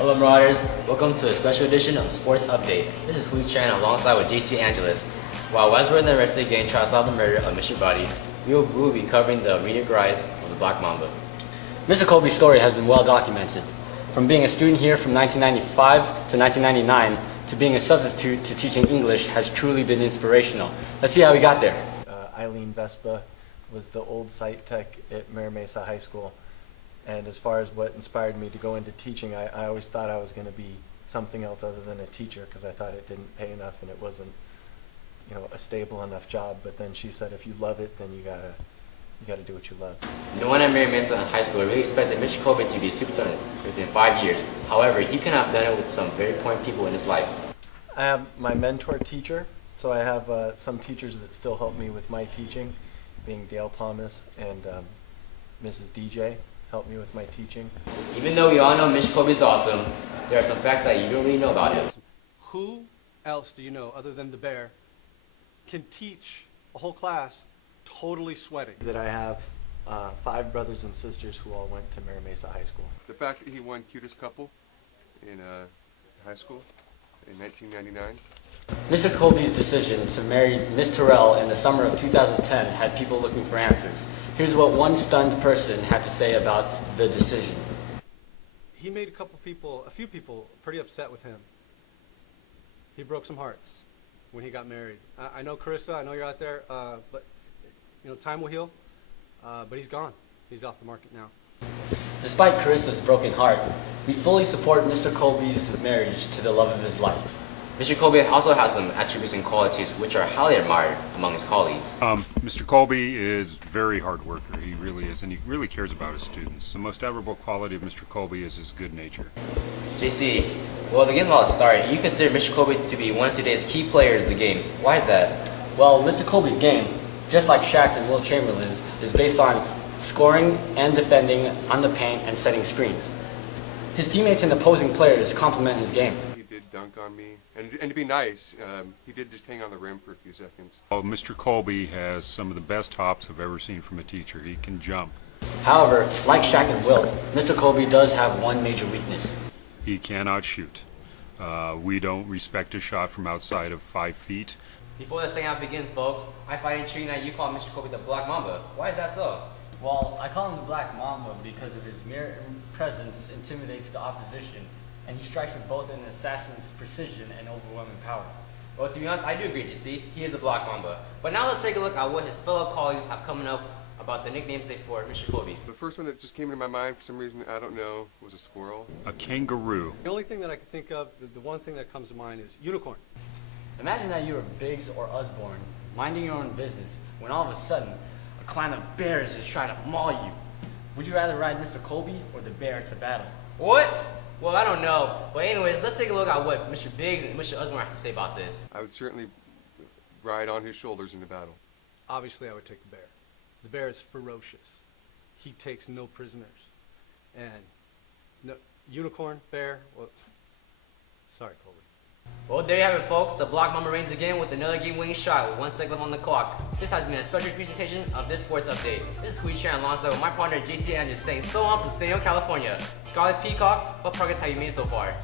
Hello Marauders, welcome to a special edition of the Sports Update. This is Hui Chan alongside with JC Angeles. While Wes were in the investigating trial to solve the murder of Mr. Body, we will be covering the immediate rise of the Black Mamba. Mr. Colby's story has been well documented. From being a student here from 1995 to 1999 to being a substitute to teaching English has truly been inspirational. Let's see how we got there. Eileen Vespa was the old site tech at Mira Mesa High School. And as far as what inspired me to go into teaching, I always thought I was going to be something else other than a teacher because I thought it didn't pay enough and it wasn't, a stable enough job. But then she said, if you love it, then you gotta do what you love. No one at Mira Mesa High School really expected Mr. Colby to be a superintendent within 5 years. However, he could have done it with some very important people in his life. I have my mentor teacher, so I have some teachers that still help me with my teaching, being Dale Thomas and Mrs. DJ. Help me with my teaching. Even though we all know Mr. Colby is awesome, there are some facts that you don't really know about him. Who else do you know, other than the bear, can teach a whole class totally sweating? That I have 5 brothers and sisters who all went to Mira Mesa High School. The fact that he won cutest couple in high school in 1999. Mr. Colby's decision to marry Miss Terrell in the summer of 2010 had people looking for answers. Here's what one stunned person had to say about the decision. He made a few people pretty upset with him. He broke some hearts when he got married. I know Carissa, I know you're out there, but time will heal. But he's gone. He's off the market now. Despite Carissa's broken heart, we fully support Mr. Colby's marriage to the love of his life. Mr. Colby also has some attributes and qualities which are highly admired among his colleagues. Mr. Colby is a very hard worker. He really is, and he really cares about his students. The most admirable quality of Mr. Colby is his good nature. JC, well, the game's about to start. You consider Mr. Colby to be one of today's key players of the game. Why is that? Well, Mr. Colby's game, just like Shaq's and Will Chamberlain's, is based on scoring and defending on the paint and setting screens. His teammates and opposing players complement his game. He did dunk on me, and to be nice, he did just hang on the rim for a few seconds. Well, Mr. Colby has some of the best hops I've ever seen from a teacher. He can jump. However, like Shaq and Wilt, Mr. Colby does have one major weakness. He cannot shoot. We don't respect a shot from outside of 5 feet. Before the second half begins, folks, I find it intriguing that you call Mr. Colby the Black Mamba. Why is that so? Well, I call him the Black Mamba because of his mere presence intimidates the opposition, and he strikes with both an assassin's precision and overwhelming power. Well, to be honest, I do agree, JC. He is the Black Mamba. But now let's take a look at what his fellow colleagues have coming up about the nicknames they for Mr. Colby. The first one that just came into my mind for some reason, I don't know, was a squirrel. A kangaroo. The only thing that I can think of, the one thing that comes to mind is unicorn. Imagine that you were Biggs or Osborne, minding your own business, when all of a sudden, a clan of bears is trying to maul you. Would you rather ride Mr. Colby or the bear to battle? What? Well, I don't know. But anyways, let's take a look at what Mr. Biggs and Mr. Osborne have to say about this. I would certainly ride on his shoulders in the battle. Obviously, I would take the bear. The bear is ferocious. He takes no prisoners. And no, unicorn, bear, well, sorry, Colby. Well, there you have it, folks. The Black Mamba reigns again with another game-winning shot with 1 second on the clock. This has been a special presentation of this sports update. This is Hui Chan alongside with my partner JC Andrews saying so long from Stadium, California. Scarlet Peacock, what progress have you made so far?